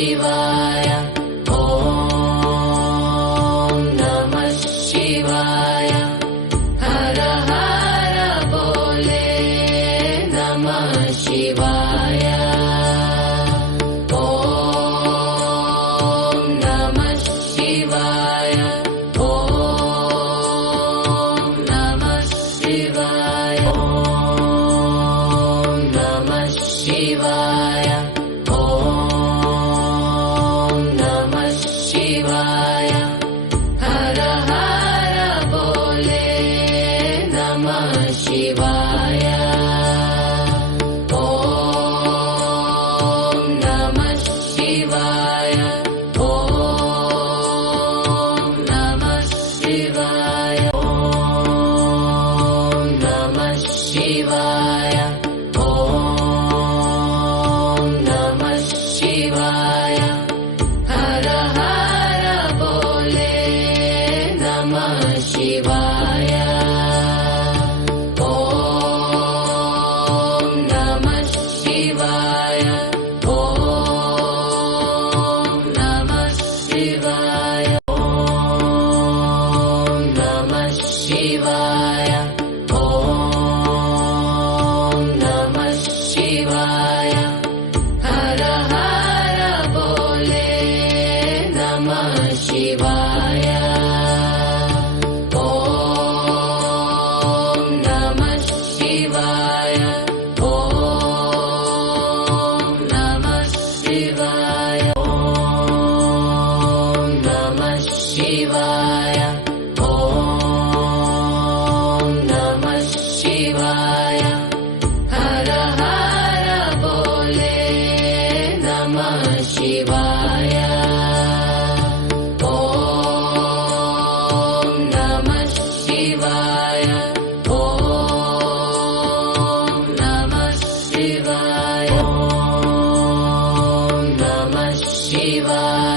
ಶಿವಾಯ. ಓಂ ನಮಃ ಶಿವಾಯ. ಹರ ಹರ ಬೋಲೆ ನಮಃ ಶಿವಾಯ. ಓಂ ನಮಃ ಶಿವಾಯ. ಓಂ ನಮಃ ಶಿವಾಯ. ಓಂ ನಮಃ ಶಿವಾಯ. ಓಂ ನಮಃ ಶಿವಾಯ. ಹರ ಹರ ಬೋಲೆ ನಮಃ ಶಿವಾಯ. ಓಂ ನಮಃ ಶಿವಾಯ. ಓಂ ನಮಃ ಶಿವಾಯ. ಓಂ ನಮಃ ಶಿವಾಯ. ಓಂ ನಮಃ ಶಿವಾಯ. ಹರ ಹರ ಬೋಲೆ ನಮಃ ಶಿವಾಯ. ಓಂ ನಮಃ ಶಿವಾಯ. ಓಂ ನಮಃ ಶಿವಾಯ. ಓಂ ನಮಃ ಶಿವಾಯ. ಓಂ ನಮಃ ಶಿವಾಯ. ಹರ ಹರ ಬೋಲೆ ನಮಃ ಶಿವಾಯ. ಓಂ ನಮಃ ಶಿವಾಯ. ಓಂ ನಮಃ ಶಿವಾಯ. ಓಂ ನಮಃ ಶಿವಾಯ. ಓಂ ನಮಃ ಶಿವಾಯ. ಹರ ಹರ ಬೋಲೆ ನಮಃ ಶಿವಾಯ. ಓಂ ನಮಃ ಶಿವಾಯ. ಓಂ ನಮಃ ಶಿವಾಯ. ಓಂ ನಮಃ ಶಿವಾಯ.